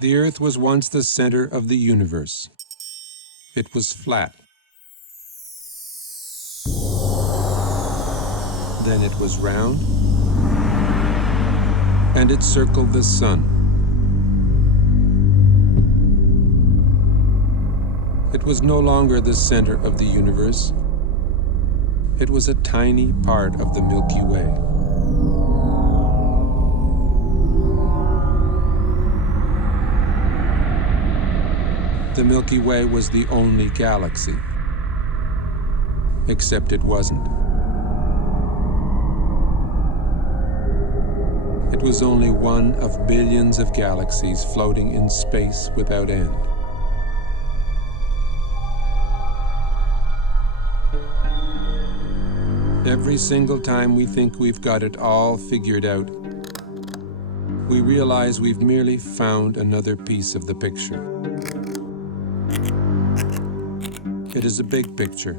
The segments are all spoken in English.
The Earth was once the center of the universe. It was flat. Then it was round, and it circled the sun. It was no longer the center of the universe. It was a tiny part of the Milky Way. The Milky Way was the only galaxy, except it wasn't. It was only one of billions of galaxies floating in space without end. Every single time we think we've got it all figured out, we realize we've merely found another piece of the picture. It is a big picture.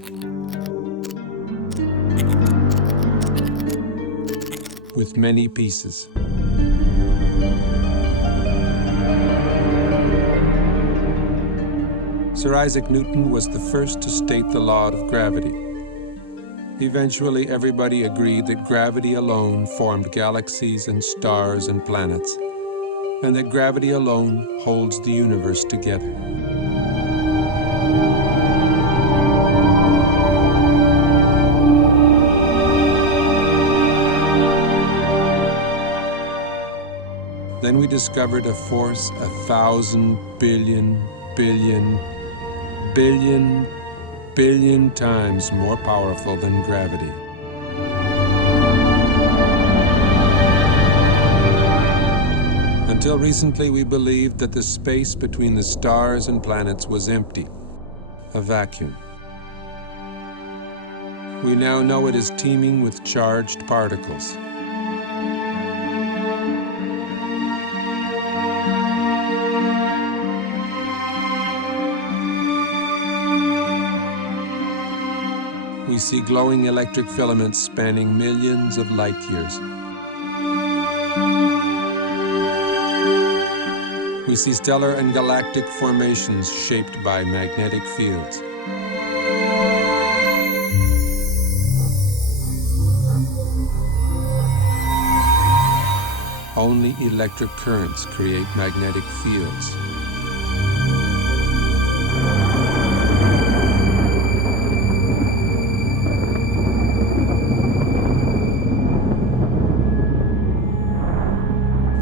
With many pieces. Sir Isaac Newton was the first to state the law of gravity. Eventually, everybody agreed that gravity alone formed galaxies and stars and planets, and that gravity alone holds the universe together. Then we discovered a force 1,000 billion times more powerful than gravity. Until recently, we believed that the space between the stars and planets was empty, a vacuum. We now know it is teeming with charged particles. We see glowing electric filaments spanning millions of light years. We see stellar and galactic formations shaped by magnetic fields. Only electric currents create magnetic fields.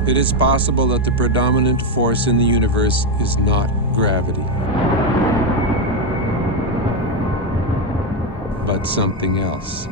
It is possible that the predominant force in the universe is not gravity, but something else.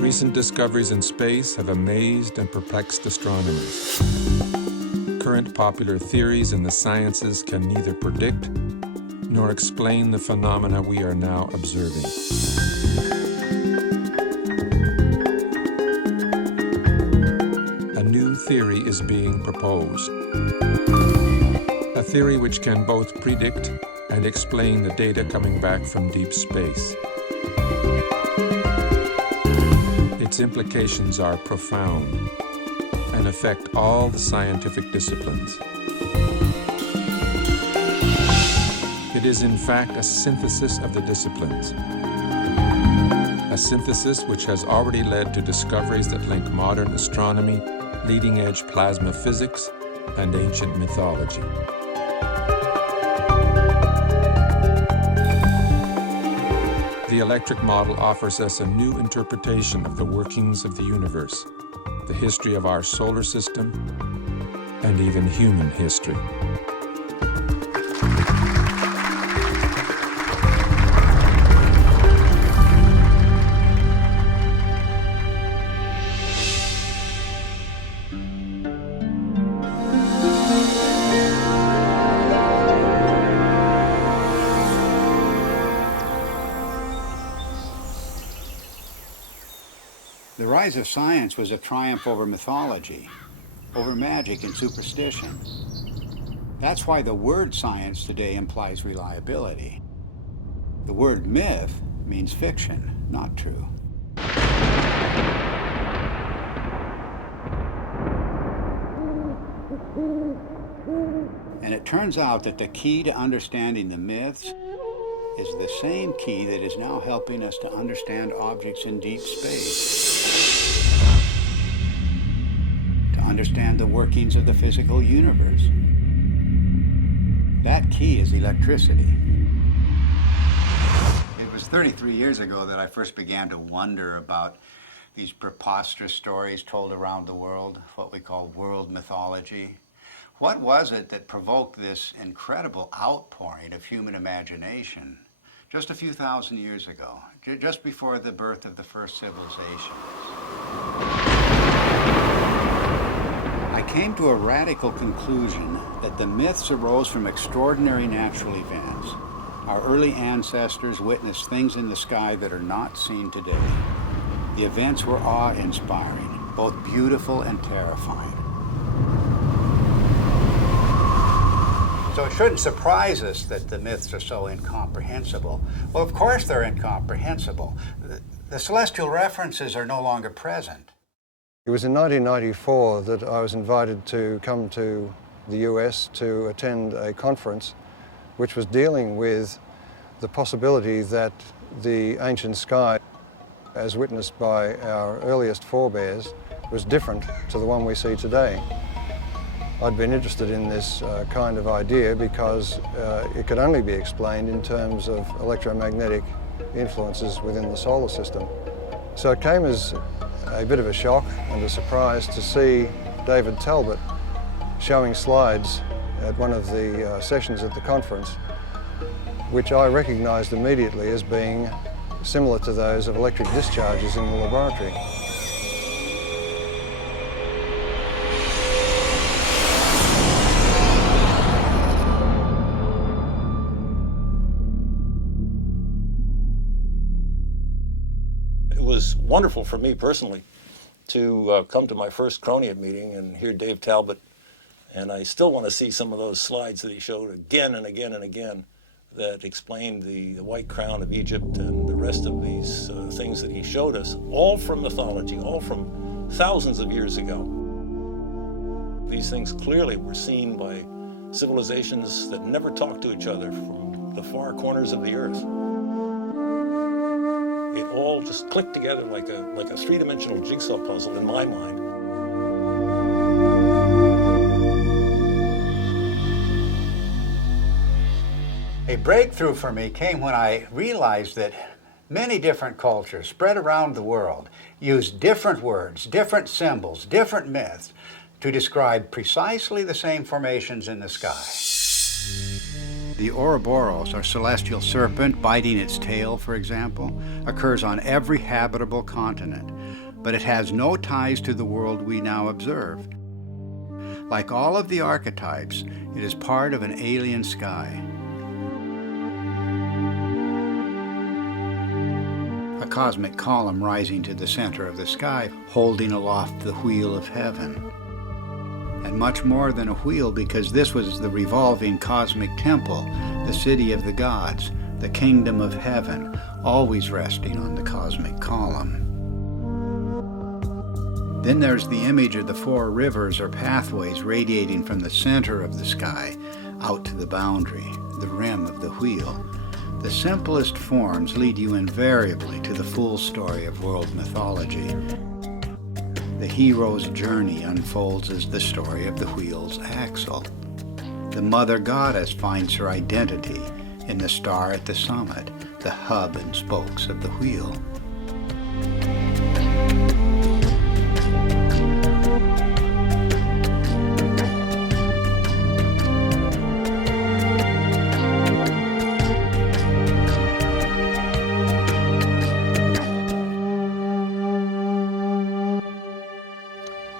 Recent discoveries in space have amazed and perplexed astronomers. Current popular theories in the sciences can neither predict nor explain the phenomena we are now observing. A new theory is being proposed. A theory which can both predict and explain the data coming back from deep space. Its implications are profound and affect all the scientific disciplines. It is in fact a synthesis of the disciplines. A synthesis which has already led to discoveries that link modern astronomy, leading-edge plasma physics, and ancient mythology. The electric model offers us a new interpretation of the workings of the universe, the history of our solar system, and even human history. The rise of science was a triumph over mythology, over magic and superstition. That's why the word science today implies reliability. The word myth means fiction, not true. And it turns out that the key to understanding the myths is the same key that is now helping us to understand objects in deep space, to understand the workings of the physical universe. That key is electricity. It was 33 years ago that I first began to wonder about these preposterous stories told around the world, what we call world mythology. What was it that provoked this incredible outpouring of human imagination just a few thousand years ago, just before the birth of the first civilizations? I came to a radical conclusion that the myths arose from extraordinary natural events. Our early ancestors witnessed things in the sky that are not seen today. The events were awe-inspiring, both beautiful and terrifying. So it shouldn't surprise us that the myths are so incomprehensible. Well, of course they're incomprehensible. The celestial references are no longer present. It was in 1994 that I was invited to come to the US to attend a conference which was dealing with the possibility that the ancient sky, as witnessed by our earliest forebears, was different to the one we see today. I'd been interested in this kind of idea because it could only be explained in terms of electromagnetic influences within the solar system. So it came as a bit of a shock and a surprise to see David Talbot showing slides at one of the sessions at the conference, which I recognized immediately as being similar to those of electric discharges in the laboratory. It was wonderful for me personally to come to my first Cronian meeting and hear Dave Talbot, and I still want to see some of those slides that he showed again and again and again that explained the White Crown of Egypt and the rest of these things that he showed us, all from mythology, all from thousands of years ago. These things clearly were seen by civilizations that never talked to each other from the far corners of the earth. It all just clicked together like a three-dimensional jigsaw puzzle in my mind. A breakthrough for me came when I realized that many different cultures spread around the world use different words, different symbols, different myths to describe precisely the same formations in the sky. The Ouroboros, or celestial serpent biting its tail, for example, occurs on every habitable continent, but it has no ties to the world we now observe. Like all of the archetypes, it is part of an alien sky. A cosmic column rising to the center of the sky, holding aloft the wheel of heaven. And much more than a wheel, because this was the revolving cosmic temple, the city of the gods, the kingdom of heaven, always resting on the cosmic column. Then there's the image of the four rivers or pathways radiating from the center of the sky out to the boundary, the rim of the wheel. The simplest forms lead you invariably to the full story of world mythology. The hero's journey unfolds as the story of the wheel's axle. The mother goddess finds her identity in the star at the summit, the hub and spokes of the wheel.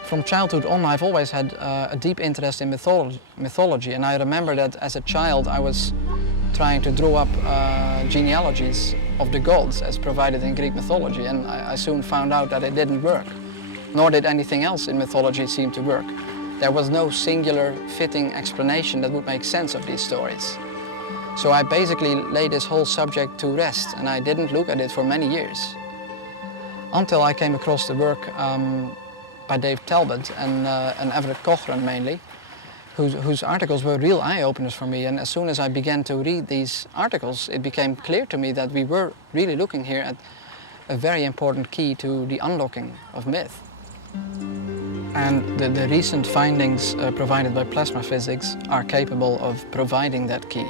From childhood on, I've always had a deep interest in mythology, and I remember that as a child I was trying to draw up genealogies of the gods as provided in Greek mythology, and I soon found out that it didn't work, nor did anything else in mythology seem to work. There was no singular fitting explanation that would make sense of these stories. So I basically laid this whole subject to rest, and I didn't look at it for many years. Until I came across the work by Dave Talbot and Everett Cochran mainly, whose articles were real eye-openers for me. And as soon as I began to read these articles, it became clear to me that we were really looking here at a very important key to the unlocking of myth. And the recent findings provided by plasma physics are capable of providing that key.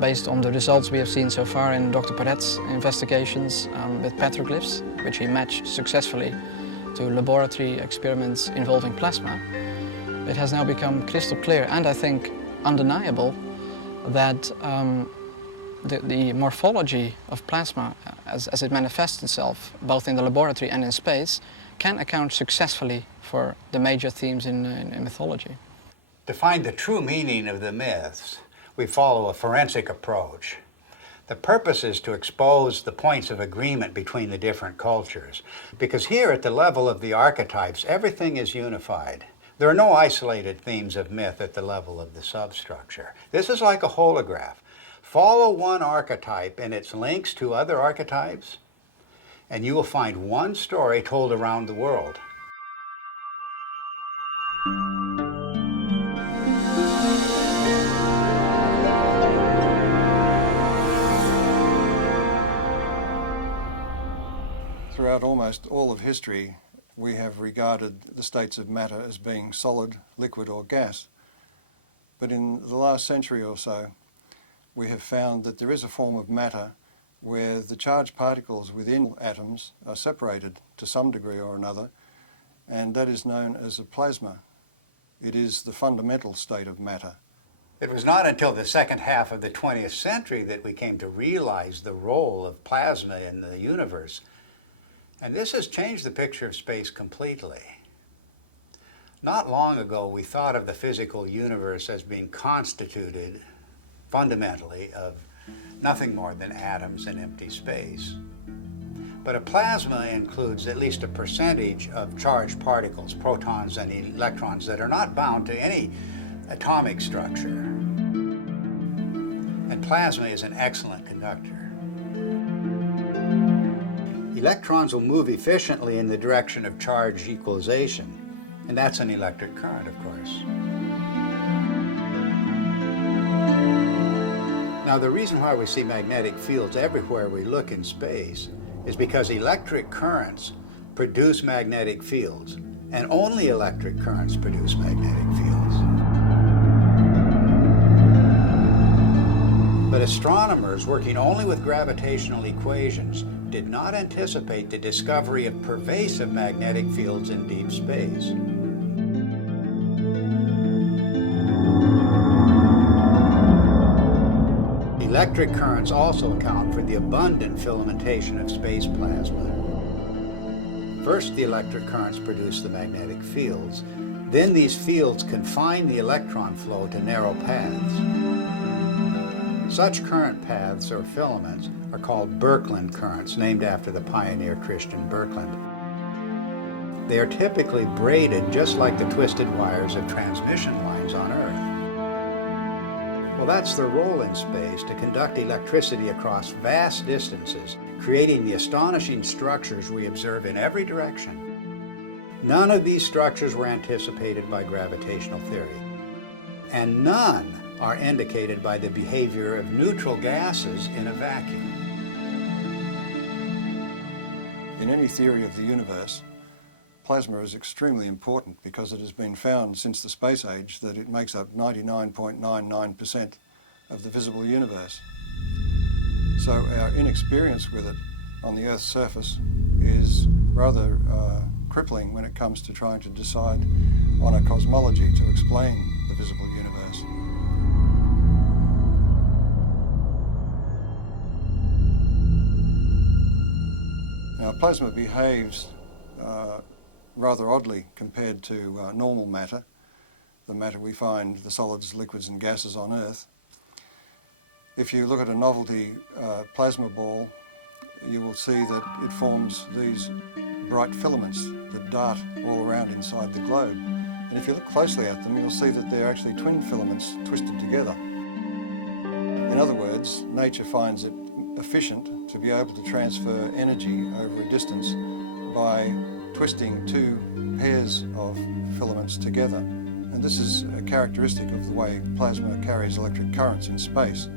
Based on the results we have seen so far in Dr. Perret's investigations with petroglyphs, which he matched successfully to laboratory experiments involving plasma, it has now become crystal clear and I think undeniable that the morphology of plasma as it manifests itself both in the laboratory and in space can account successfully for the major themes in mythology. To find the true meaning of the myths, we follow a forensic approach. The purpose is to expose the points of agreement between the different cultures, because here at the level of the archetypes, everything is unified. There are no isolated themes of myth at the level of the substructure. This is like a holograph. Follow one archetype and its links to other archetypes, and you will find one story told around the world. Throughout almost all of history, we have regarded the states of matter as being solid, liquid or gas. But in the last century or so, we have found that there is a form of matter where the charged particles within atoms are separated to some degree or another, and that is known as a plasma. It is the fundamental state of matter. It was not until the second half of the 20th century that we came to realize the role of plasma in the universe. And this has changed the picture of space completely. Not long ago, we thought of the physical universe as being constituted fundamentally of nothing more than atoms and empty space. But a plasma includes at least a percentage of charged particles, protons and electrons, that are not bound to any atomic structure. And plasma is an excellent conductor. Electrons will move efficiently in the direction of charge equalization, and that's an electric current, of course. Now, the reason why we see magnetic fields everywhere we look in space is because electric currents produce magnetic fields, and only electric currents produce magnetic fields. But astronomers working only with gravitational equations did not anticipate the discovery of pervasive magnetic fields in deep space. Electric currents also account for the abundant filamentation of space plasma. First, the electric currents produce the magnetic fields. Then these fields confine the electron flow to narrow paths. Such current paths or filaments are called Birkeland currents, named after the pioneer Christian Birkeland. They are typically braided just like the twisted wires of transmission lines on Earth. Well, that's their role in space, to conduct electricity across vast distances, creating the astonishing structures we observe in every direction. None of these structures were anticipated by gravitational theory, and none are indicated by the behavior of neutral gases in a vacuum. In any theory of the universe, plasma is extremely important because it has been found since the space age that it makes up 99.99% of the visible universe. So our inexperience with it on the Earth's surface is rather crippling when it comes to trying to decide on a cosmology to explain the visible universe. Now, plasma behaves rather oddly compared to normal matter, the matter we find, the solids, liquids and gases on Earth. If you look at a novelty plasma ball, you will see that it forms these bright filaments that dart all around inside the globe. And if you look closely at them, you'll see that they're actually twin filaments twisted together. In other words, nature finds it efficient to be able to transfer energy over a distance by twisting two pairs of filaments together. And this is a characteristic of the way plasma carries electric currents in space.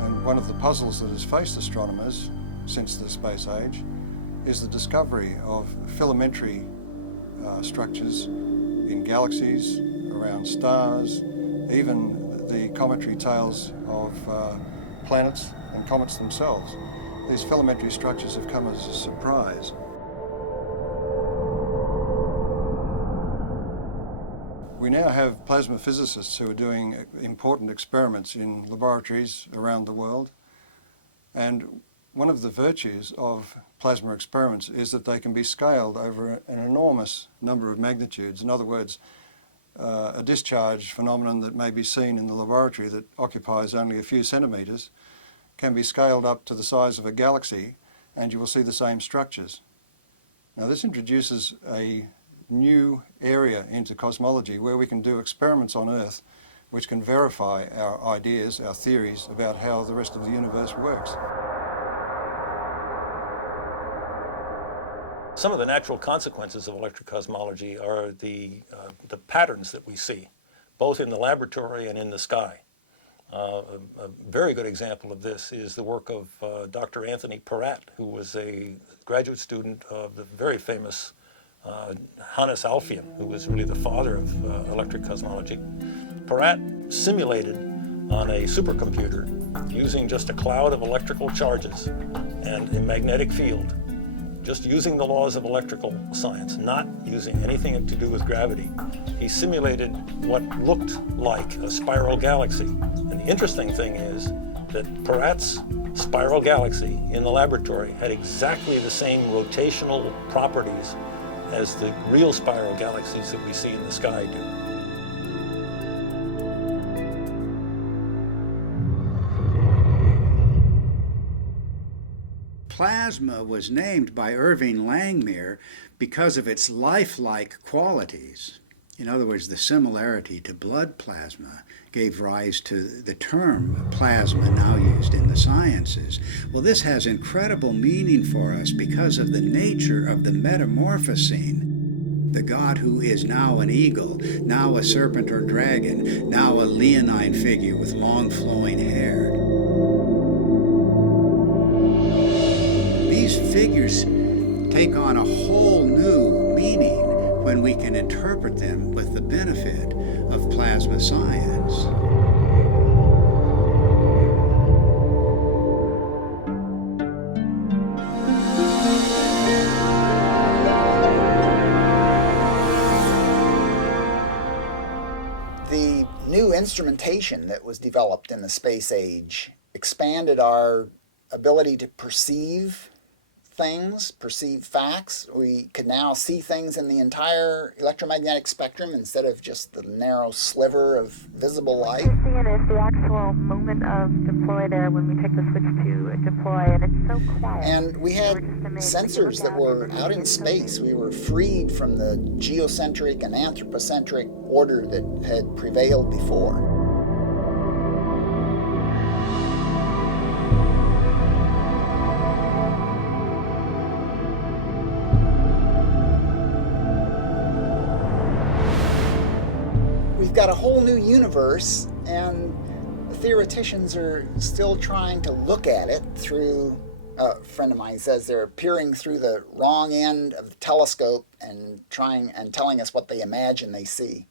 And one of the puzzles that has faced astronomers since the space age is the discovery of filamentary structures in galaxies, around stars, even the cometary tails of planets and comets themselves. These filamentary structures have come as a surprise. We now have plasma physicists who are doing important experiments in laboratories around the world, and one of the virtues of plasma experiments is that they can be scaled over an enormous number of magnitudes. In other words, a discharge phenomenon that may be seen in the laboratory that occupies only a few centimetres can be scaled up to the size of a galaxy, and you will see the same structures. Now, this introduces a new area into cosmology where we can do experiments on Earth which can verify our ideas, our theories about how the rest of the universe works. Some of the natural consequences of electrocosmology are the patterns that we see, both in the laboratory and in the sky. A very good example of this is the work of Dr. Anthony Peratt, who was a graduate student of the very famous Hannes Alfvén, who was really the father of electric cosmology. Peratt simulated on a supercomputer using just a cloud of electrical charges and a magnetic field, just using the laws of electrical science, not using anything to do with gravity. He simulated what looked like a spiral galaxy. And the interesting thing is that Peratt's spiral galaxy in the laboratory had exactly the same rotational properties as the real spiral galaxies that we see in the sky do. Plasma was named by Irving Langmuir because of its lifelike qualities. In other words, the similarity to blood plasma gave rise to the term plasma now used in the sciences. Well, this has incredible meaning for us because of the nature of the metamorphosing. The God who is now an eagle, now a serpent or dragon, now a leonine figure with long flowing hair. These figures take on a whole new meaning when we can interpret them with the benefit of plasma science. The new instrumentation that was developed in the space age expanded our ability to perceive things, perceive facts. We could now see things in the entire electromagnetic spectrum instead of just the narrow sliver of visible light. What you're seeing is the actual moment of deploy there when we take the switch to deploy, and it's so quiet. And we had sensors that were out in space. We were freed from the geocentric and anthropocentric order that had prevailed before. We've got a whole new universe, and the theoreticians are still trying to look at it through, a friend of mine says they're peering through the wrong end of the telescope and telling us what they imagine they see.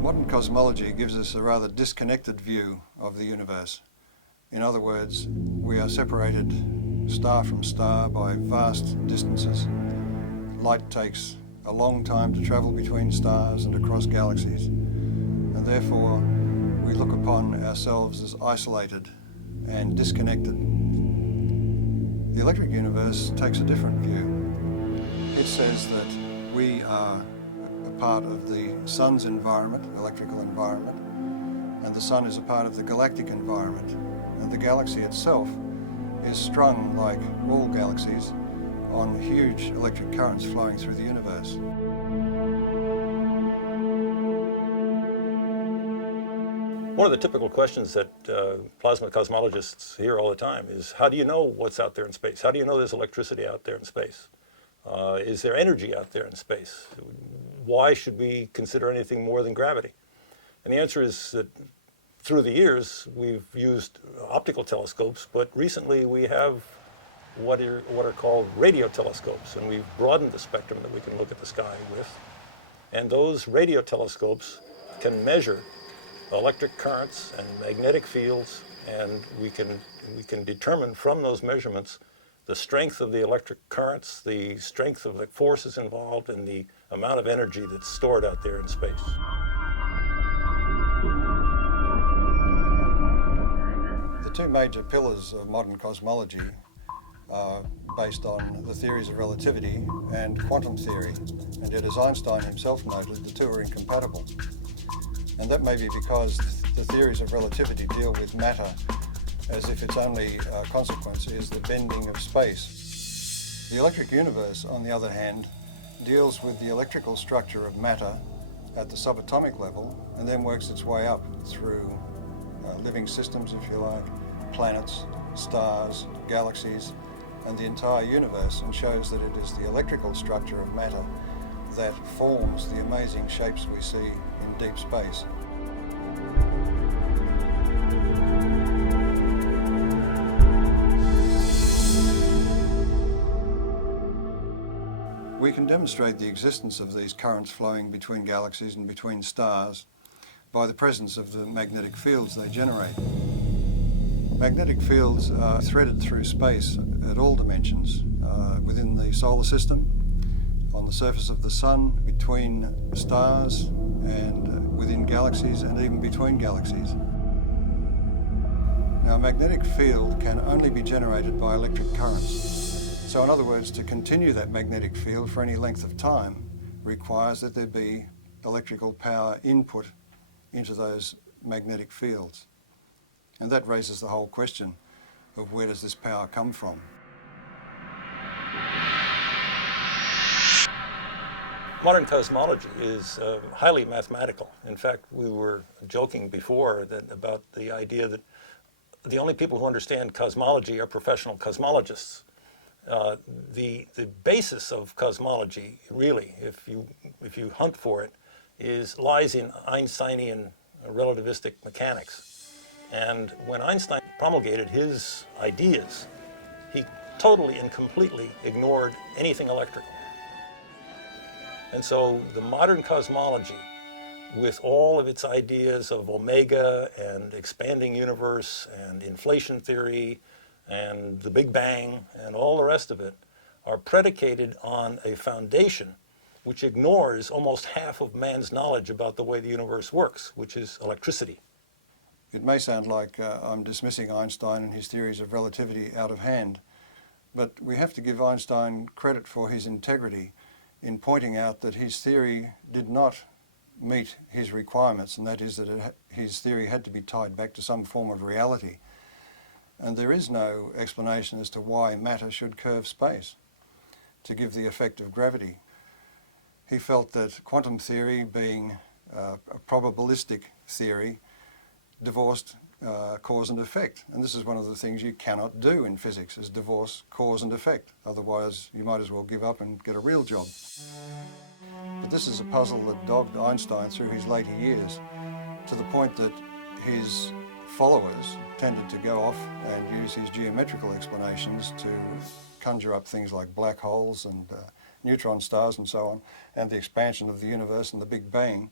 Modern cosmology gives us a rather disconnected view of the universe. In other words, we are separated star from star by vast distances. Light takes a long time to travel between stars and across galaxies, and therefore we look upon ourselves as isolated and disconnected. The electric universe takes a different view. It says that we are part of the sun's environment, electrical environment, and the sun is a part of the galactic environment. And the galaxy itself is strung, like all galaxies, on huge electric currents flowing through the universe. One of the typical questions that plasma cosmologists hear all the time is, how do you know what's out there in space? How do you know there's electricity out there in space? Is there energy out there in space? Why should we consider anything more than gravity? And the answer is that through the years, we've used optical telescopes, but recently we have what are called radio telescopes, and we've broadened the spectrum that we can look at the sky with. And those radio telescopes can measure electric currents and magnetic fields, and we can determine from those measurements the strength of the electric currents, the strength of the forces involved, and the amount of energy that's stored out there in space. The two major pillars of modern cosmology are based on the theories of relativity and quantum theory, and yet, as Einstein himself noted, the two are incompatible. And that may be because the theories of relativity deal with matter as if its only consequence is the bending of space. The electric universe, on the other hand, deals with the electrical structure of matter at the subatomic level and then works its way up through living systems, if you like, planets, stars, galaxies, and the entire universe, and shows that it is the electrical structure of matter that forms the amazing shapes we see in deep space. We can demonstrate the existence of these currents flowing between galaxies and between stars by the presence of the magnetic fields they generate. Magnetic fields are threaded through space at all dimensions, within the solar system, on the surface of the sun, between stars, and within galaxies, and even between galaxies. Now, a magnetic field can only be generated by electric currents. So, in other words, to continue that magnetic field for any length of time requires that there be electrical power input into those magnetic fields. And that raises the whole question of where does this power come from? Modern cosmology is highly mathematical. In fact, we were joking before about the idea that the only people who understand cosmology are professional cosmologists. The basis of cosmology, really, if you hunt for it, lies in Einsteinian relativistic mechanics. And when Einstein promulgated his ideas, he totally and completely ignored anything electrical. And so the modern cosmology, with all of its ideas of omega and expanding universe and inflation theory and the Big Bang and all the rest of it, are predicated on a foundation which ignores almost half of man's knowledge about the way the universe works, which is electricity. It may sound like I'm dismissing Einstein and his theories of relativity out of hand, but we have to give Einstein credit for his integrity in pointing out that his theory did not meet his requirements, and that is that his theory had to be tied back to some form of reality. And there is no explanation as to why matter should curve space to give the effect of gravity. He felt that quantum theory, being a probabilistic theory, divorced cause and effect. And this is one of the things you cannot do in physics, is divorce cause and effect. Otherwise, you might as well give up and get a real job. But this is a puzzle that dogged Einstein through his later years, to the point that his followers tended to go off and use his geometrical explanations to conjure up things like black holes and neutron stars and so on, and the expansion of the universe and the Big Bang,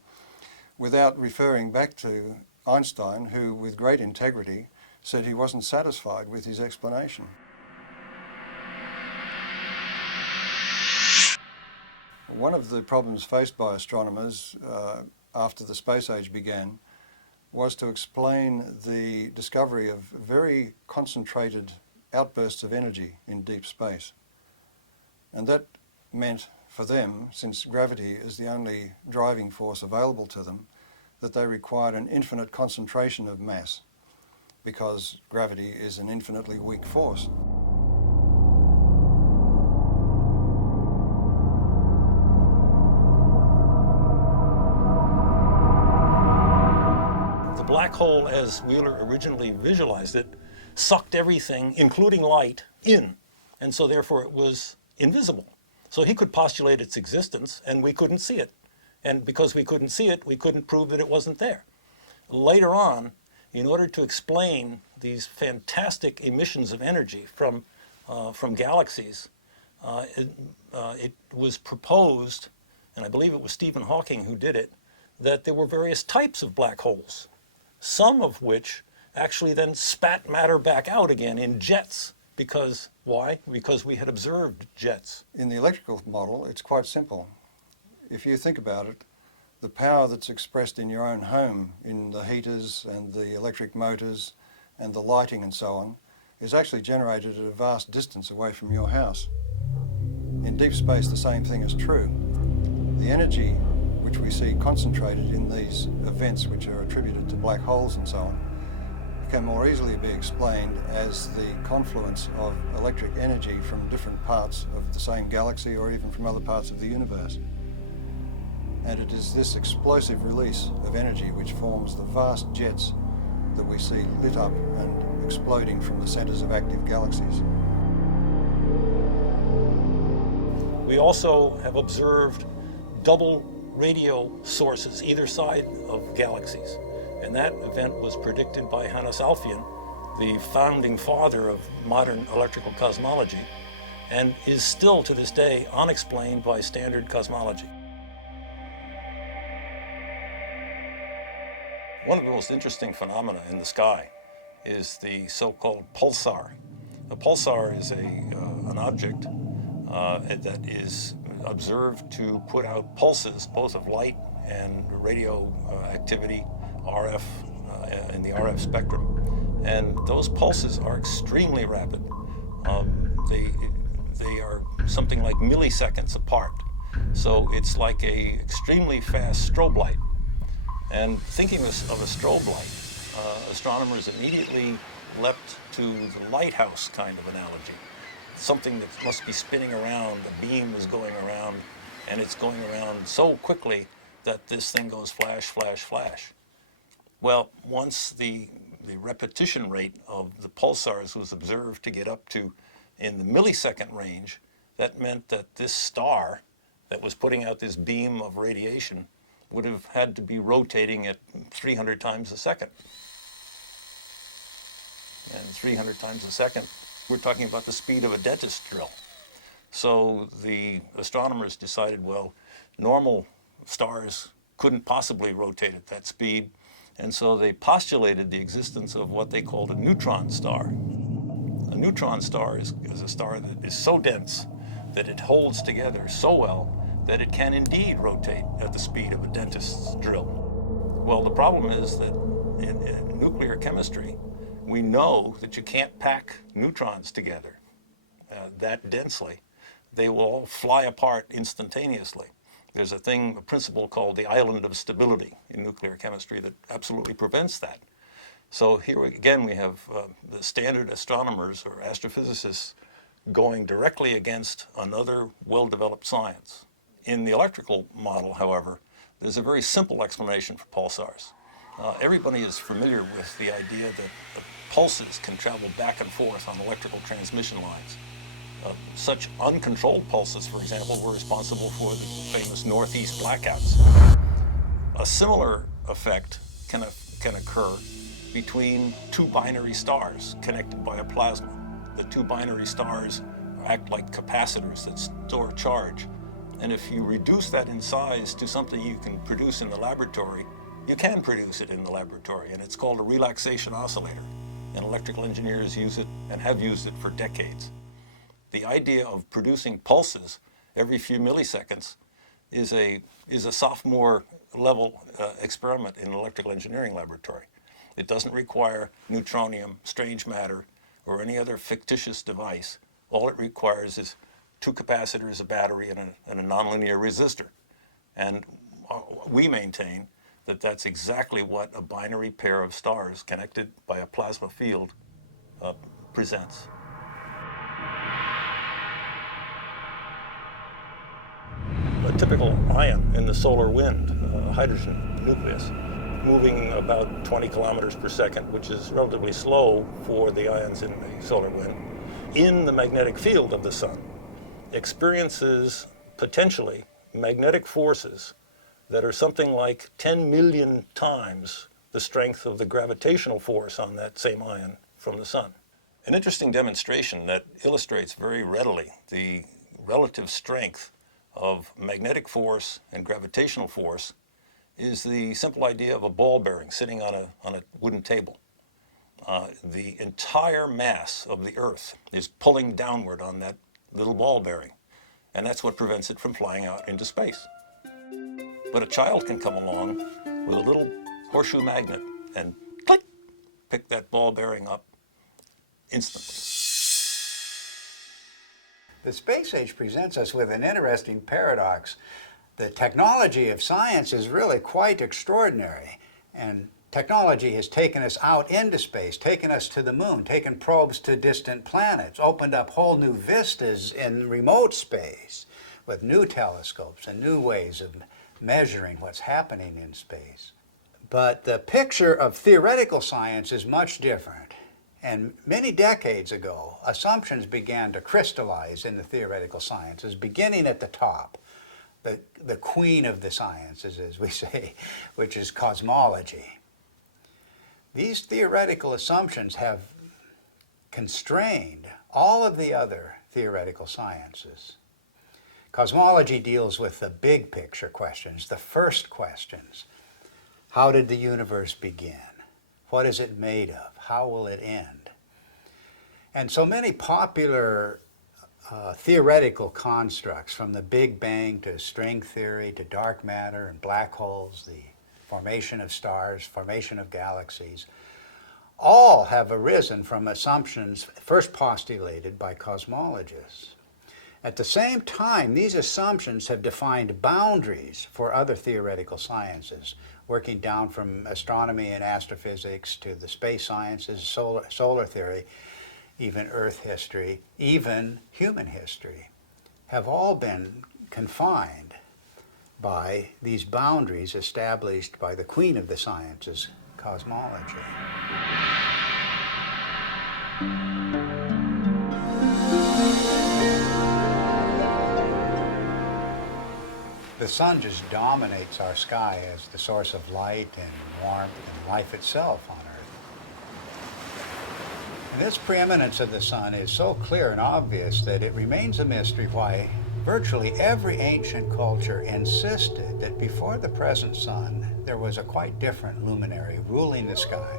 without referring back to Einstein, who, with great integrity, said he wasn't satisfied with his explanation. One of the problems faced by astronomers after the space age began was to explain the discovery of very concentrated outbursts of energy in deep space. And that meant for them, since gravity is the only driving force available to them, that they required an infinite concentration of mass, because gravity is an infinitely weak force. The black hole, as Wheeler originally visualized it, sucked everything, including light, in, and so therefore it was invisible. So he could postulate its existence, and we couldn't see it. And because we couldn't see it, we couldn't prove that it wasn't there. Later on, in order to explain these fantastic emissions of energy from galaxies, it was proposed, and I believe it was Stephen Hawking who did it, that there were various types of black holes, some of which actually then spat matter back out again in jets. Because, why? Because we had observed jets. In the electrical model, it's quite simple. If you think about it, the power that's expressed in your own home, in the heaters and the electric motors and the lighting and so on, is actually generated at a vast distance away from your house. In deep space, the same thing is true. The energy which we see concentrated in these events which are attributed to black holes and so on can more easily be explained as the confluence of electric energy from different parts of the same galaxy or even from other parts of the universe. And it is this explosive release of energy which forms the vast jets that we see lit up and exploding from the centers of active galaxies. We also have observed double radio sources either side of galaxies. And that event was predicted by Hannes Alfvén, the founding father of modern electrical cosmology, and is still to this day unexplained by standard cosmology. One of the most interesting phenomena in the sky is the so-called pulsar. A pulsar is an object that is observed to put out pulses, both of light and radio activity, RF, in the RF spectrum. And those pulses are extremely rapid. They are something like milliseconds apart. So it's like a extremely fast strobe light. And thinking of a strobe light, astronomers immediately leapt to the lighthouse kind of analogy. Something that must be spinning around, a beam is going around, and it's going around so quickly that this thing goes flash, flash, flash. Well, once the repetition rate of the pulsars was observed to get up to in the millisecond range, that meant that this star that was putting out this beam of radiation would have had to be rotating at 300 times a second. And 300 times a second, we're talking about the speed of a dentist drill. So the astronomers decided, well, normal stars couldn't possibly rotate at that speed, and so they postulated the existence of what they called a neutron star. A neutron star is a star that is so dense that it holds together so well that it can indeed rotate at the speed of a dentist's drill. Well, the problem is that in nuclear chemistry, we know that you can't pack neutrons together that densely. They will all fly apart instantaneously. There's a principle called the island of stability in nuclear chemistry that absolutely prevents that. So here again we have the standard astronomers or astrophysicists going directly against another well-developed science. In the electrical model, however, there's a very simple explanation for pulsars. Everybody is familiar with the idea that the pulses can travel back and forth on electrical transmission lines. Such uncontrolled pulses, for example, were responsible for the famous Northeast blackouts. A similar effect can occur between two binary stars connected by a plasma. The two binary stars act like capacitors that store charge. And if you reduce that in size to something you can produce in the laboratory, you can produce it in the laboratory, and it's called a relaxation oscillator. And electrical engineers use it and have used it for decades. The idea of producing pulses every few milliseconds is a sophomore level experiment in an electrical engineering laboratory. It doesn't require neutronium, strange matter, or any other fictitious device. All it requires is two capacitors, a battery, and a nonlinear resistor. And we maintain that that's exactly what a binary pair of stars connected by a plasma field presents. A typical ion in the solar wind, hydrogen nucleus, moving about 20 kilometers per second, which is relatively slow for the ions in the solar wind, in the magnetic field of the sun, experiences potentially magnetic forces that are something like 10 million times the strength of the gravitational force on that same ion from the sun. An interesting demonstration that illustrates very readily the relative strength of magnetic force and gravitational force is the simple idea of a ball bearing sitting on a wooden table. The entire mass of the Earth is pulling downward on that little ball bearing, and that's what prevents it from flying out into space. But a child can come along with a little horseshoe magnet and click, pick that ball bearing up instantly. The space age presents us with an interesting paradox. The technology of science is really quite extraordinary, and technology has taken us out into space, taken us to the moon, taken probes to distant planets, opened up whole new vistas in remote space with new telescopes and new ways of measuring what's happening in space. But the picture of theoretical science is much different. And many decades ago, assumptions began to crystallize in the theoretical sciences, beginning at the top, the queen of the sciences, as we say, which is cosmology. These theoretical assumptions have constrained all of the other theoretical sciences. Cosmology deals with the big picture questions, the first questions. How did the universe begin? What is it made of? How will it end? And so many popular theoretical constructs, from the Big Bang to string theory to dark matter and black holes, the formation of stars, formation of galaxies, all have arisen from assumptions first postulated by cosmologists. At the same time, these assumptions have defined boundaries for other theoretical sciences, working down from astronomy and astrophysics to the space sciences, solar theory, even Earth history, even human history, have all been confined by these boundaries established by the queen of the sciences, cosmology. The sun just dominates our sky as the source of light and warmth and life itself on Earth. And this preeminence of the sun is so clear and obvious that it remains a mystery why virtually every ancient culture insisted that before the present sun, there was a quite different luminary ruling the sky.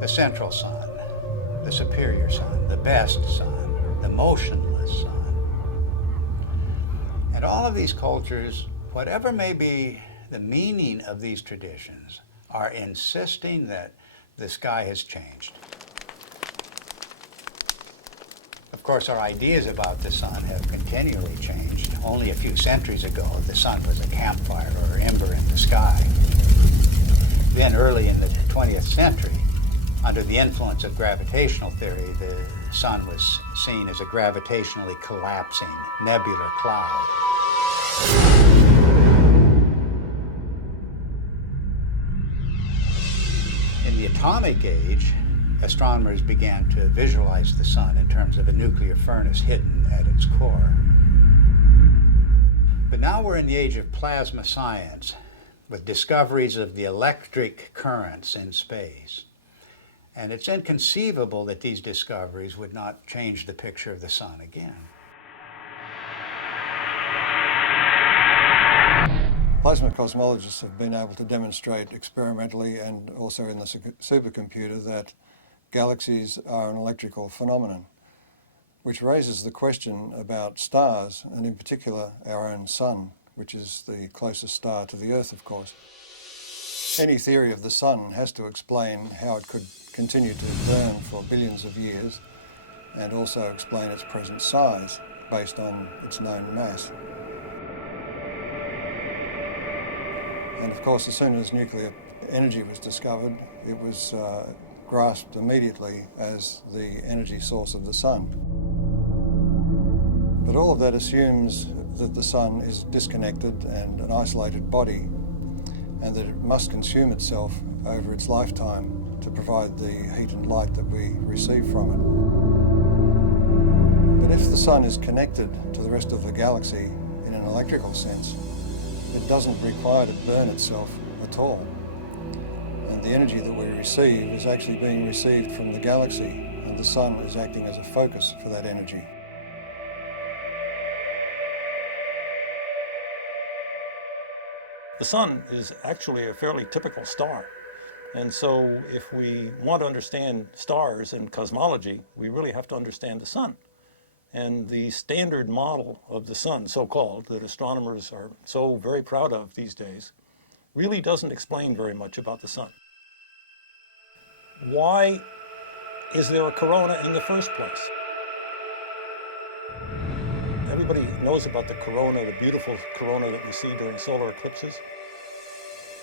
The central sun, the superior sun, the best sun, the motionless sun. And all of these cultures, whatever may be the meaning of these traditions, are insisting that the sky has changed. Of course, our ideas about the sun have continually changed. Only a few centuries ago, the sun was a campfire or ember in the sky. Then early in the 20th century, under the influence of gravitational theory, the sun was seen as a gravitationally collapsing nebular cloud. In the atomic age, astronomers began to visualize the sun in terms of a nuclear furnace hidden at its core. But now we're in the age of plasma science, with discoveries of the electric currents in space. And it's inconceivable that these discoveries would not change the picture of the sun again. Plasma cosmologists have been able to demonstrate experimentally and also in the supercomputer that galaxies are an electrical phenomenon, which raises the question about stars, and in particular our own sun, which is the closest star to the Earth, of course. Any theory of the sun has to explain how it could continue to burn for billions of years and also explain its present size. based on its known mass. And of course, as soon as nuclear energy was discovered, it was grasped immediately as the energy source of the sun. But all of that assumes that the sun is disconnected and an isolated body, and that it must consume itself over its lifetime to provide the heat and light that we receive from it. But if the sun is connected to the rest of the galaxy in an electrical sense, it doesn't require to burn itself at all. And the energy that we receive is actually being received from the galaxy, and the sun is acting as a focus for that energy. The sun is actually a fairly typical star. And so if we want to understand stars and cosmology, we really have to understand the sun. And the standard model of the sun, so-called, that astronomers are so very proud of these days, really doesn't explain very much about the sun. Why is there a corona in the first place? Everybody knows about the corona, the beautiful corona that we see during solar eclipses.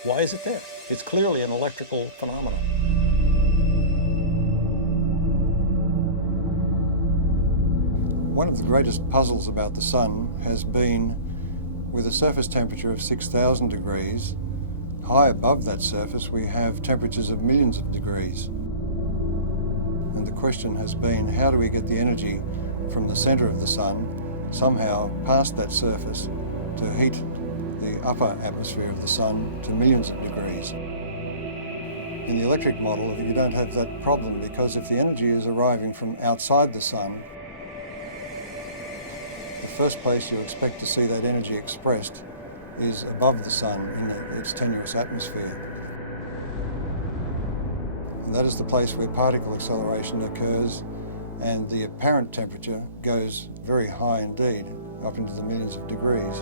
Why is it there? It's clearly an electrical phenomenon. One of the greatest puzzles about the sun has been, with a surface temperature of 6,000 degrees, high above that surface we have temperatures of millions of degrees. And the question has been, how do we get the energy from the center of the sun somehow past that surface to heat the upper atmosphere of the sun to millions of degrees? In the electric model, you don't have that problem, because if the energy is arriving from outside the sun, the first place you expect to see that energy expressed is above the sun in its tenuous atmosphere. And that is the place where particle acceleration occurs, and the apparent temperature goes very high indeed, up into the millions of degrees.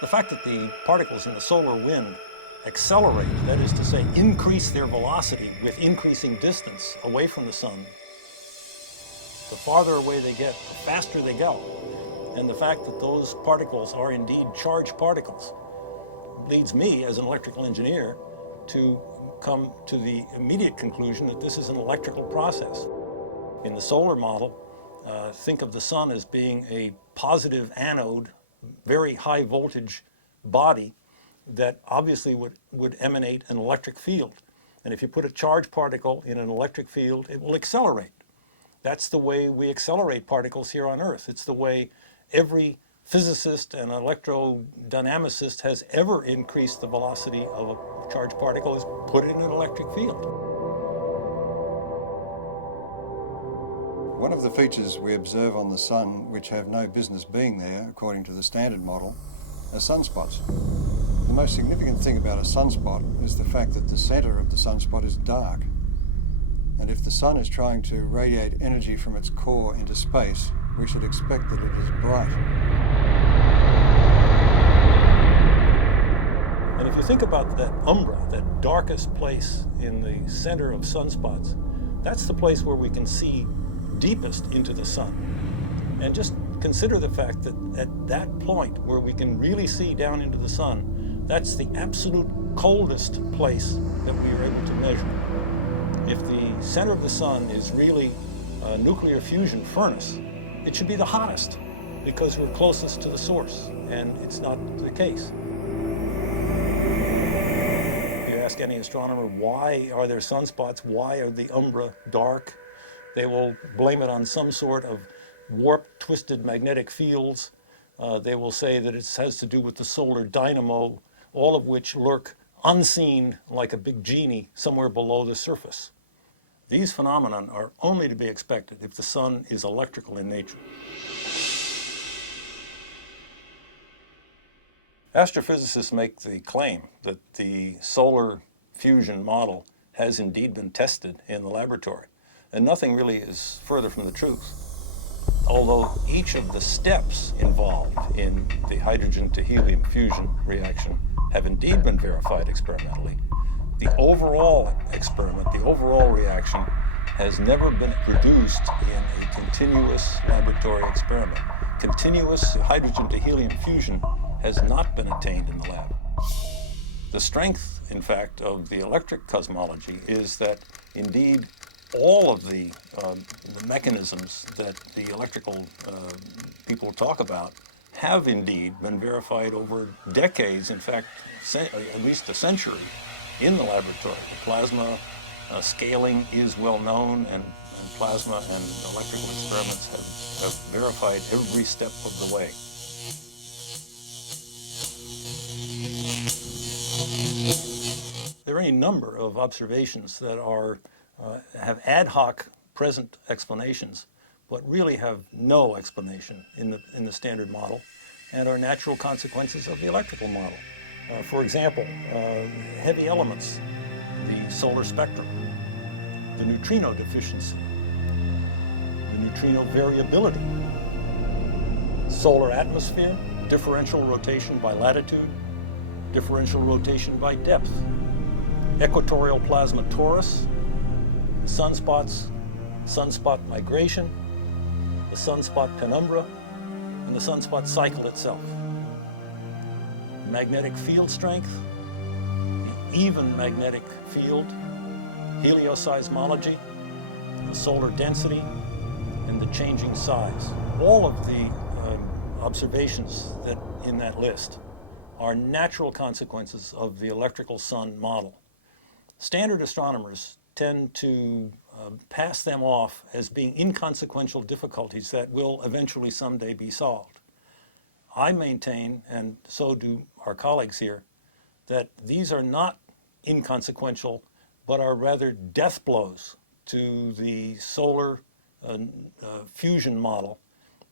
The fact that the particles in the solar wind accelerate, that is to say, increase their velocity with increasing distance away from the sun, the farther away they get, the faster they go. And the fact that those particles are indeed charged particles leads me, as an electrical engineer, to come to the immediate conclusion that this is an electrical process. In the solar model, think of the sun as being a positive anode, very high voltage body that obviously would emanate an electric field. And if you put a charged particle in an electric field, it will accelerate. That's the way we accelerate particles here on Earth. It's the way every physicist and electrodynamicist has ever increased the velocity of a charged particle, is put it in an electric field. One of the features we observe on the sun, which have no business being there, according to the standard model, are sunspots. The most significant thing about a sunspot is the fact that the center of the sunspot is dark. And if the sun is trying to radiate energy from its core into space, we should expect that it is bright. And if you think about that umbra, that darkest place in the center of sunspots, that's the place where we can see deepest into the sun. And just consider the fact that at that point where we can really see down into the sun, that's the absolute coldest place that we are able to measure. If the center of the sun is really a nuclear fusion furnace, it should be the hottest because we're closest to the source, and it's not the case. If you ask any astronomer, why are there sunspots? Why are the umbra dark? They will blame it on some sort of warped, twisted magnetic fields. They will say that it has to do with the solar dynamo, all of which lurk unseen like a big genie somewhere below the surface. These phenomena are only to be expected if the sun is electrical in nature. Astrophysicists make the claim that the solar fusion model has indeed been tested in the laboratory, and nothing really is further from the truth. Although each of the steps involved in the hydrogen to helium fusion reaction have indeed been verified experimentally, the overall experiment, the overall reaction, has never been produced in a continuous laboratory experiment. Continuous hydrogen to helium fusion has not been attained in the lab. The strength, in fact, of the electric cosmology is that indeed all of the mechanisms that the electrical people talk about have indeed been verified over decades, in fact, at least a century, in the laboratory. The plasma scaling is well known, and plasma and electrical experiments have verified every step of the way. There are any number of observations that have ad hoc present explanations, but really have no explanation in the standard model, and are natural consequences of the electrical model. For example, heavy elements, the solar spectrum, the neutrino deficiency, the neutrino variability, solar atmosphere, differential rotation by latitude, differential rotation by depth, equatorial plasma torus, sunspots, sunspot migration, the sunspot penumbra, and the sunspot cycle itself. Magnetic field strength, even magnetic field, helioseismology, the solar density, and the changing size. All of the observations that in that list are natural consequences of the electrical sun model. Standard astronomers tend to pass them off as being inconsequential difficulties that will eventually someday be solved. I maintain, and so do our colleagues here, that these are not inconsequential, but are rather death blows to the solar fusion model,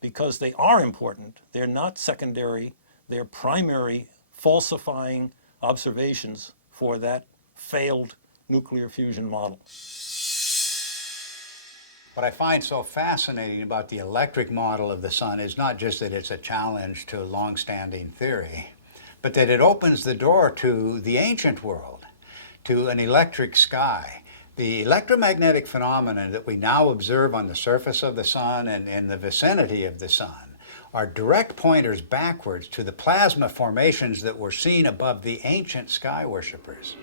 because they are important. They're not secondary, they're primary falsifying observations for that failed nuclear fusion model. What I find so fascinating about the electric model of the sun is not just that it's a challenge to long-standing theory, but that it opens the door to the ancient world, to an electric sky. The electromagnetic phenomena that we now observe on the surface of the sun and in the vicinity of the sun are direct pointers backwards to the plasma formations that were seen above the ancient sky worshippers.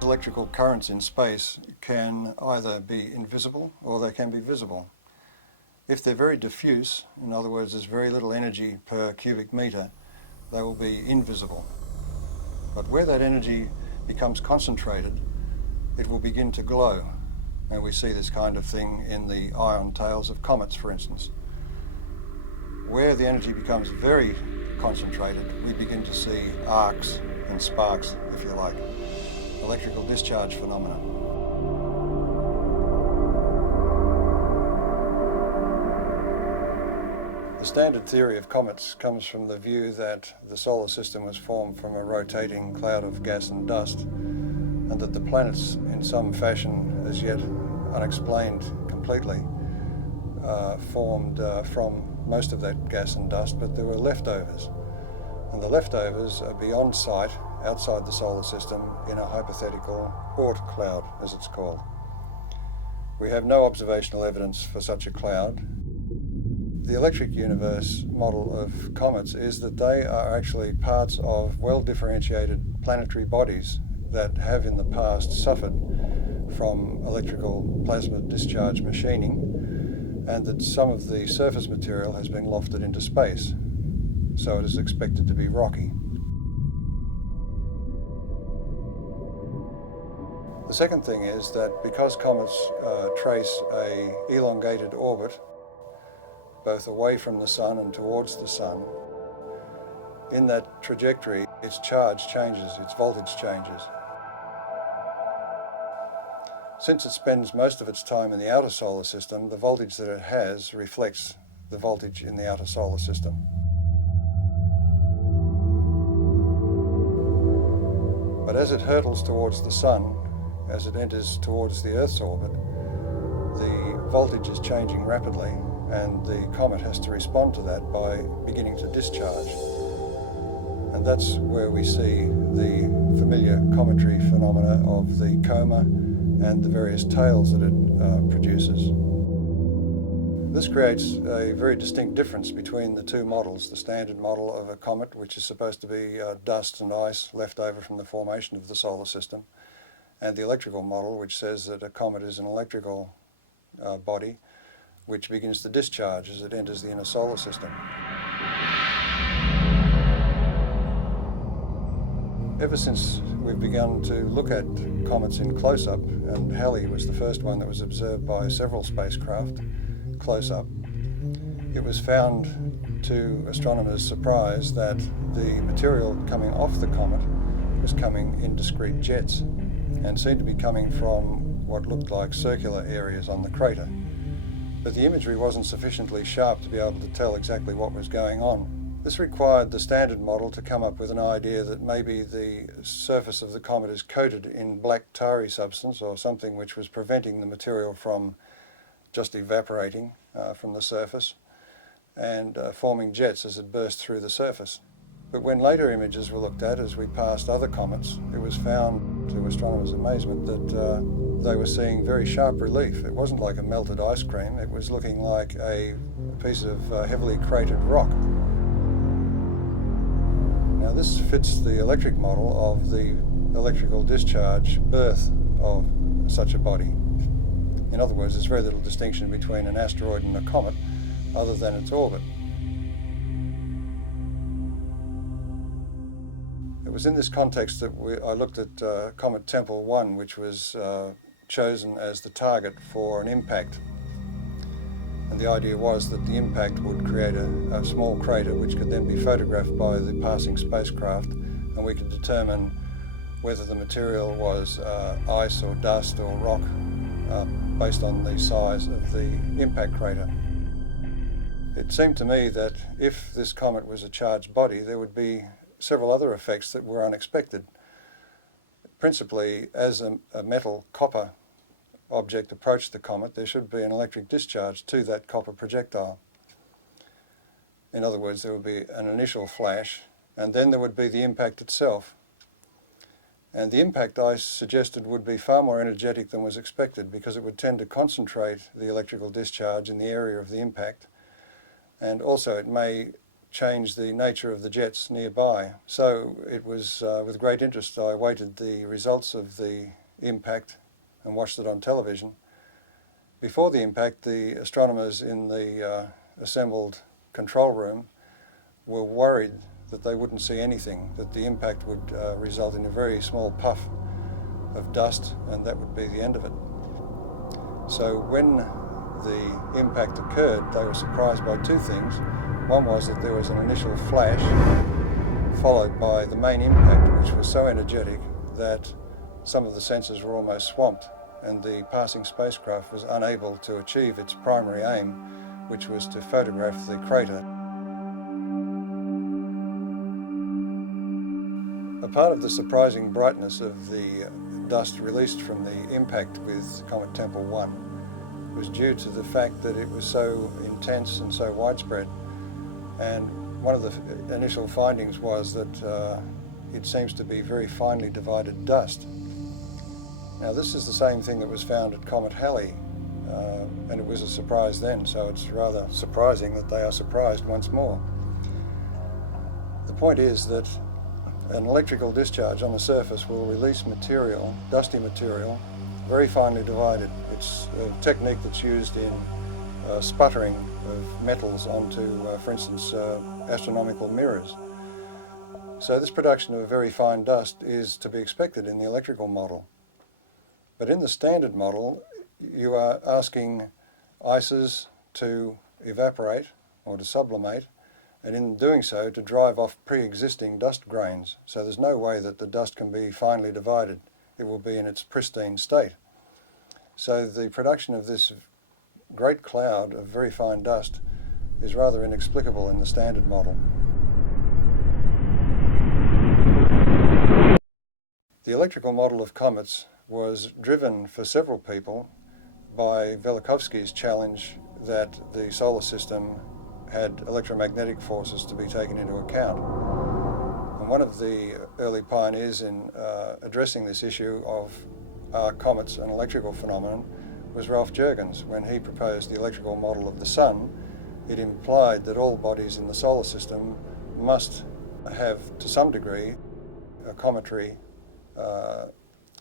Electrical currents in space can either be invisible or they can be visible. If they're very diffuse, in other words, there's very little energy per cubic meter, they will be invisible. But where that energy becomes concentrated, it will begin to glow. And we see this kind of thing in the ion tails of comets, for instance. Where the energy becomes very concentrated, we begin to see arcs and sparks, if you like. Electrical discharge phenomena. The standard theory of comets comes from the view that the solar system was formed from a rotating cloud of gas and dust, and that the planets, in some fashion as yet unexplained completely, formed from most of that gas and dust, but there were leftovers. And the leftovers are beyond sight, outside the solar system, in a hypothetical Oort cloud, as it's called. We have no observational evidence for such a cloud. The electric universe model of comets is that they are actually parts of well-differentiated planetary bodies that have in the past suffered from electrical plasma discharge machining, and that some of the surface material has been lofted into space, so it is expected to be rocky. The second thing is that because comets trace an elongated orbit, both away from the sun and towards the sun, in that trajectory, its charge changes, its voltage changes. Since it spends most of its time in the outer solar system, the voltage that it has reflects the voltage in the outer solar system. But as it hurtles towards the sun, as it enters towards the Earth's orbit, the voltage is changing rapidly, and the comet has to respond to that by beginning to discharge. And that's where we see the familiar cometary phenomena of the coma and the various tails that it produces. This creates a very distinct difference between the two models, the standard model of a comet, which is supposed to be dust and ice left over from the formation of the solar system, and the electrical model, which says that a comet is an electrical body which begins to discharge as it enters the inner solar system. Ever since we've begun to look at comets in close-up, and Halley was the first one that was observed by several spacecraft close-up, it was found to astronomers' surprise that the material coming off the comet was coming in discrete jets and seemed to be coming from what looked like circular areas on the crater. But the imagery wasn't sufficiently sharp to be able to tell exactly what was going on. This required the standard model to come up with an idea that maybe the surface of the comet is coated in black tarry substance or something which was preventing the material from just evaporating from the surface and forming jets as it burst through the surface. But when later images were looked at as we passed other comets, it was found, to astronomers' amazement, that they were seeing very sharp relief. It wasn't like a melted ice cream, it was looking like a piece of heavily cratered rock. Now this fits the electric model of the electrical discharge birth of such a body. In other words, there's very little distinction between an asteroid and a comet other than its orbit. It was in this context that I looked at Comet Tempel 1, which was chosen as the target for an impact. And the idea was that the impact would create a small crater which could then be photographed by the passing spacecraft, and we could determine whether the material was ice or dust or rock based on the size of the impact crater. It seemed to me that if this comet was a charged body, there would be several other effects that were unexpected. Principally, as a metal copper object approached the comet, there should be an electric discharge to that copper projectile. In other words, there would be an initial flash, and then there would be the impact itself. And the impact, I suggested, would be far more energetic than was expected, because it would tend to concentrate the electrical discharge in the area of the impact, and also it may change the nature of the jets nearby. So it was with great interest I awaited the results of the impact and watched it on television. Before the impact, the astronomers in the assembled control room were worried that they wouldn't see anything, that the impact would result in a very small puff of dust, and that would be the end of it. So when the impact occurred, they were surprised by two things. One was that there was an initial flash followed by the main impact, which was so energetic that some of the sensors were almost swamped, and the passing spacecraft was unable to achieve its primary aim, which was to photograph the crater. A part of the surprising brightness of the dust released from the impact with Comet Tempel 1 was due to the fact that it was so intense and so widespread. And one of the initial findings was that it seems to be very finely divided dust. Now this is the same thing that was found at Comet Halley, and it was a surprise then, so it's rather surprising that they are surprised once more. The point is that an electrical discharge on the surface will release material, dusty material, very finely divided. It's a technique that's used in sputtering of metals onto, for instance, astronomical mirrors. So this production of very fine dust is to be expected in the electrical model. But in the standard model, you are asking ices to evaporate or to sublimate, and in doing so to drive off pre-existing dust grains. So there's no way that the dust can be finely divided. It will be in its pristine state. So the production of this great cloud of very fine dust is rather inexplicable in the standard model. The electrical model of comets was driven for several people by Velikovsky's challenge that the solar system had electromagnetic forces to be taken into account. And one of the early pioneers in addressing this issue of are comets an electrical phenomenon was Ralph Jurgens. When he proposed the electrical model of the sun, it implied that all bodies in the solar system must have, to some degree, a cometary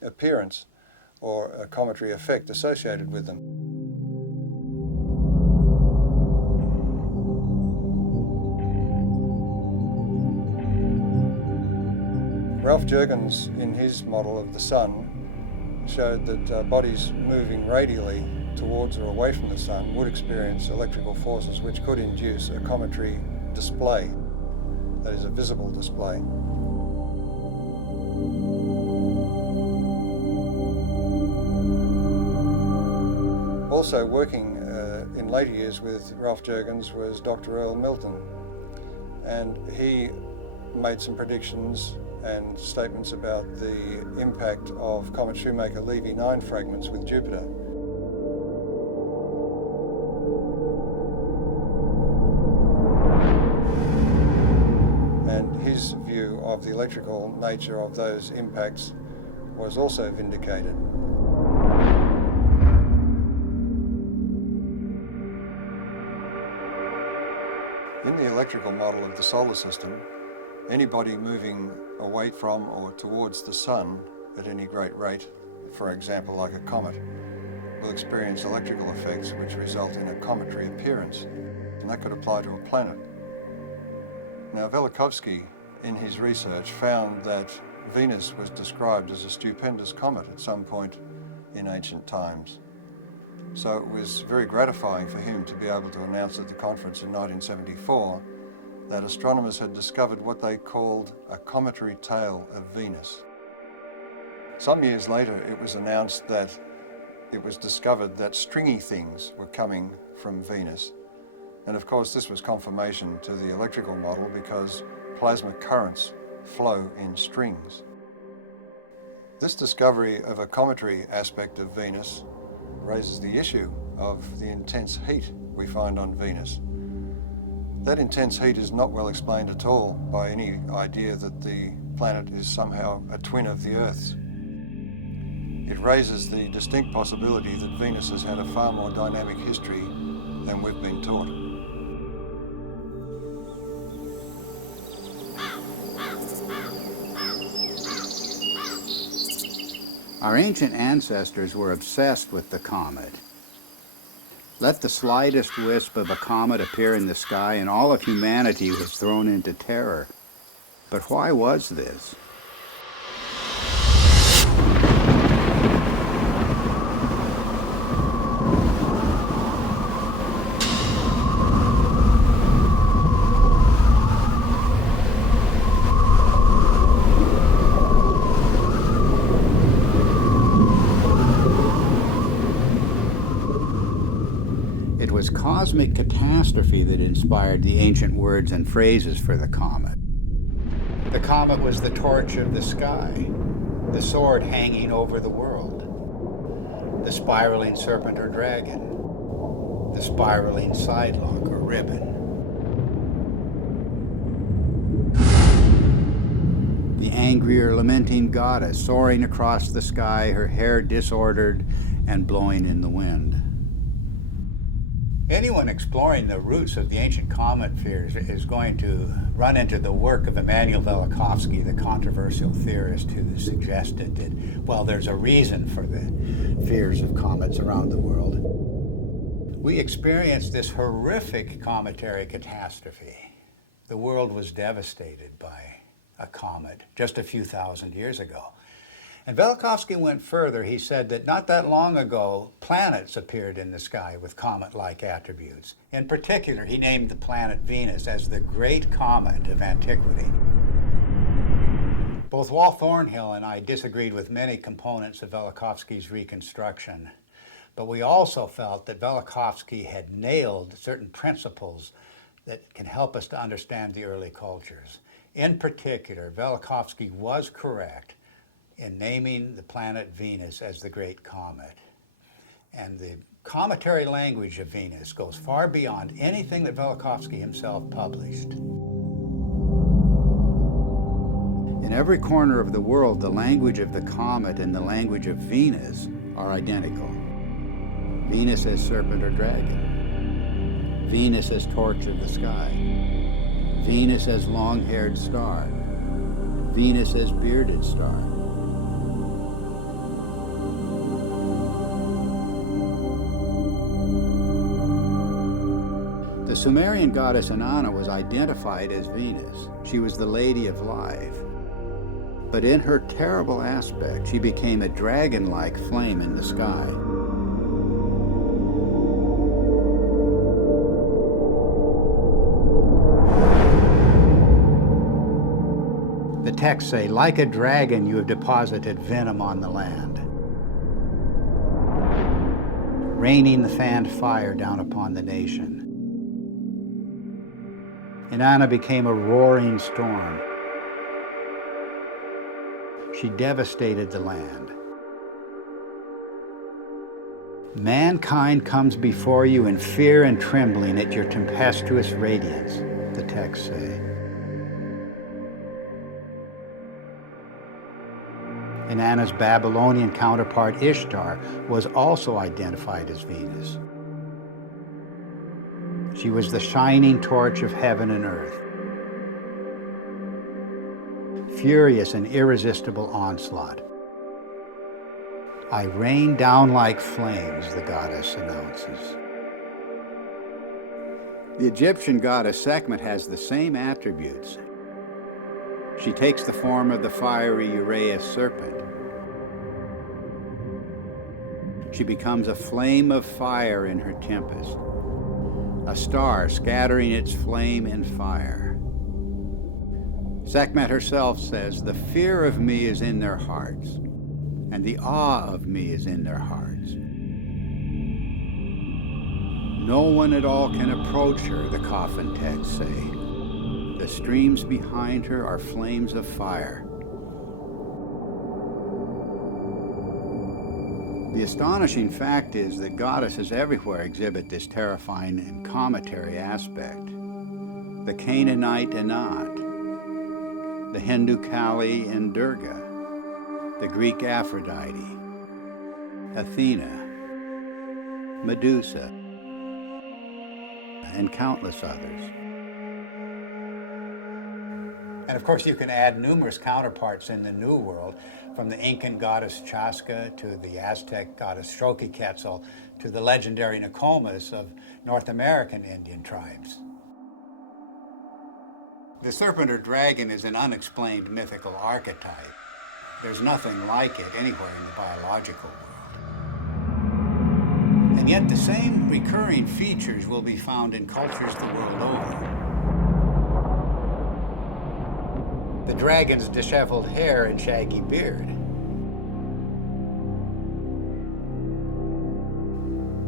appearance or a cometary effect associated with them. Ralph Jurgens, in his model of the sun, showed that bodies moving radially towards or away from the sun would experience electrical forces which could induce a cometary display, that is, a visible display. Also working in later years with Ralph Jurgens was Dr. Earl Milton, and he made some predictions and statements about the impact of Comet Shoemaker-Levy 9 fragments with Jupiter. And his view of the electrical nature of those impacts was also vindicated. In the electrical model of the solar system, any body moving away from or towards the sun at any great rate, for example like a comet, will experience electrical effects which result in a cometary appearance, and that could apply to a planet. Now Velikovsky, in his research, found that Venus was described as a stupendous comet at some point in ancient times. So it was very gratifying for him to be able to announce at the conference in 1974 that astronomers had discovered what they called a cometary tail of Venus. Some years later, it was announced that it was discovered that stringy things were coming from Venus. And of course, this was confirmation to the electrical model because plasma currents flow in strings. This discovery of a cometary aspect of Venus raises the issue of the intense heat we find on Venus. That intense heat is not well explained at all by any idea that the planet is somehow a twin of the Earth's. It raises the distinct possibility that Venus has had a far more dynamic history than we've been taught. Our ancient ancestors were obsessed with the comet. Let the slightest wisp of a comet appear in the sky and all of humanity was thrown into terror. But why was this? It was cosmic catastrophe that inspired the ancient words and phrases for the comet. The comet was the torch of the sky, the sword hanging over the world, the spiraling serpent or dragon, the spiraling sidelock or ribbon. The angry or lamenting goddess soaring across the sky, her hair disordered and blowing in the wind. Anyone exploring the roots of the ancient comet fears is going to run into the work of Immanuel Velikovsky, the controversial theorist who suggested that, well, there's a reason for the fears of comets around the world. We experienced this horrific cometary catastrophe. The world was devastated by a comet just a few thousand years ago. And Velikovsky went further. He said that not that long ago, planets appeared in the sky with comet-like attributes. In particular, he named the planet Venus as the great comet of antiquity. Both Walt Thornhill and I disagreed with many components of Velikovsky's reconstruction, but we also felt that Velikovsky had nailed certain principles that can help us to understand the early cultures. In particular, Velikovsky was correct in naming the planet Venus as the Great Comet. And the cometary language of Venus goes far beyond anything that Velikovsky himself published. In every corner of the world, the language of the comet and the language of Venus are identical. Venus as serpent or dragon. Venus as torch of the sky. Venus as long-haired star. Venus as bearded star. The Sumerian goddess Inanna was identified as Venus. She was the Lady of Life. But in her terrible aspect, she became a dragon-like flame in the sky. The texts say, like a dragon, you have deposited venom on the land, raining the fanned fire down upon the nation. Inanna became a roaring storm. She devastated the land. Mankind comes before you in fear and trembling at your tempestuous radiance, the texts say. Inanna's Babylonian counterpart Ishtar was also identified as Venus. She was the shining torch of heaven and earth. Furious and irresistible onslaught. I rain down like flames, the goddess announces. The Egyptian goddess Sekhmet has the same attributes. She takes the form of the fiery Uraeus serpent. She becomes a flame of fire in her tempest, a star scattering its flame and fire. Sekhmet herself says, "The fear of me is in their hearts, and the awe of me is in their hearts. No one at all can approach her," the coffin texts say. The streams behind her are flames of fire. The astonishing fact is that goddesses everywhere exhibit this terrifying and cometary aspect. The Canaanite Anat, the Hindu Kali and Durga, the Greek Aphrodite, Athena, Medusa, and countless others. And of course, you can add numerous counterparts in the New World, from the Incan goddess Chaska to the Aztec goddess Xochiquetzal to the legendary Nokomis of North American Indian tribes. The serpent or dragon is an unexplained mythical archetype. There's nothing like it anywhere in the biological world. And yet the same recurring features will be found in cultures the world over. The dragon's disheveled hair and shaggy beard.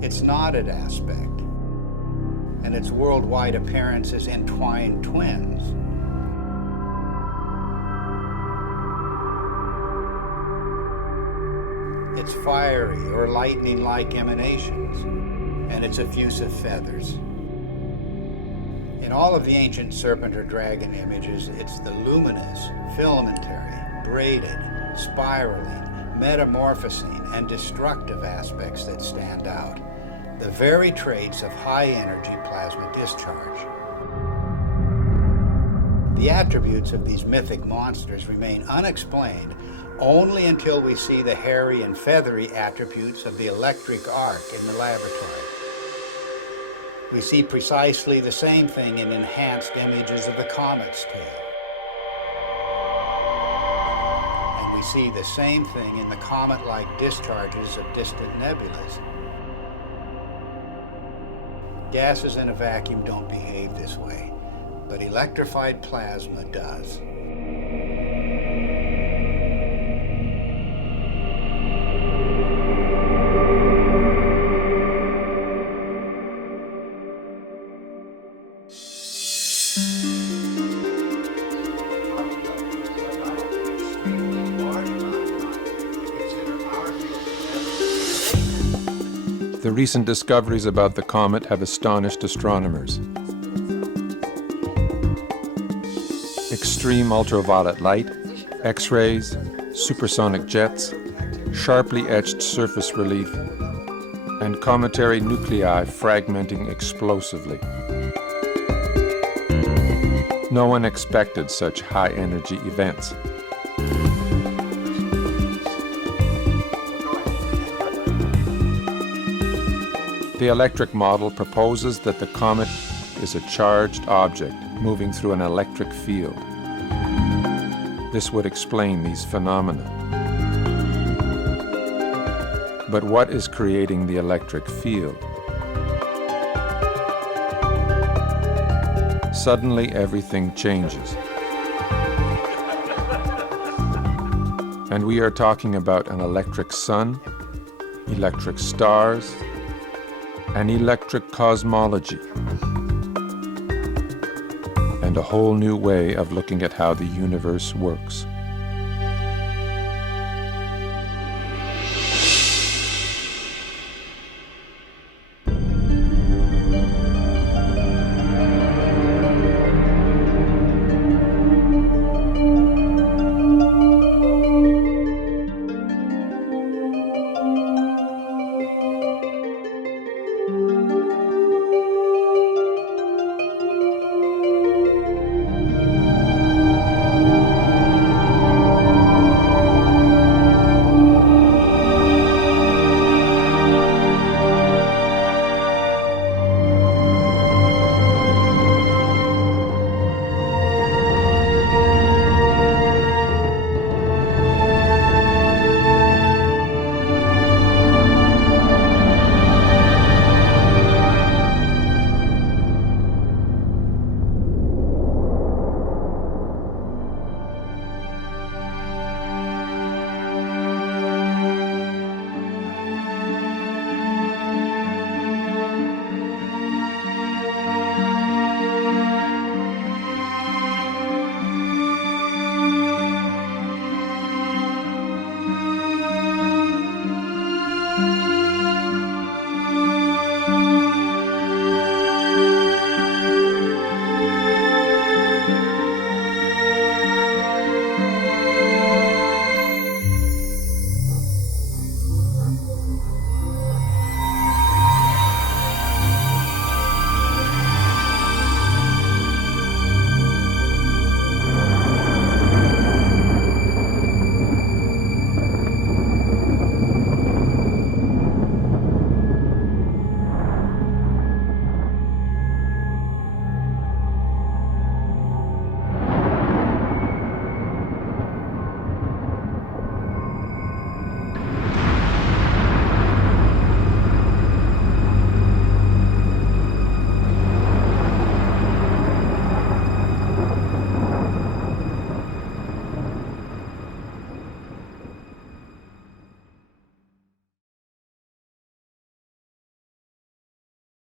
Its knotted aspect, and its worldwide appearance as entwined twins. Its fiery or lightning-like emanations, and its effusive feathers. In all of the ancient serpent or dragon images, it's the luminous, filamentary, braided, spiraling, metamorphosing, and destructive aspects that stand out. The very traits of high-energy plasma discharge. The attributes of these mythic monsters remain unexplained only until we see the hairy and feathery attributes of the electric arc in the laboratory. We see precisely the same thing in enhanced images of the comet's tail. And we see the same thing in the comet-like discharges of distant nebulas. Gases in a vacuum don't behave this way, but electrified plasma does. The recent discoveries about the comet have astonished astronomers. Extreme ultraviolet light, X-rays, supersonic jets, sharply etched surface relief, and cometary nuclei fragmenting explosively. No one expected such high-energy events. The electric model proposes that the comet is a charged object moving through an electric field. This would explain these phenomena. But what is creating the electric field? Suddenly, everything changes. And we are talking about an electric sun, electric stars, and electric cosmology, and a whole new way of looking at how the universe works.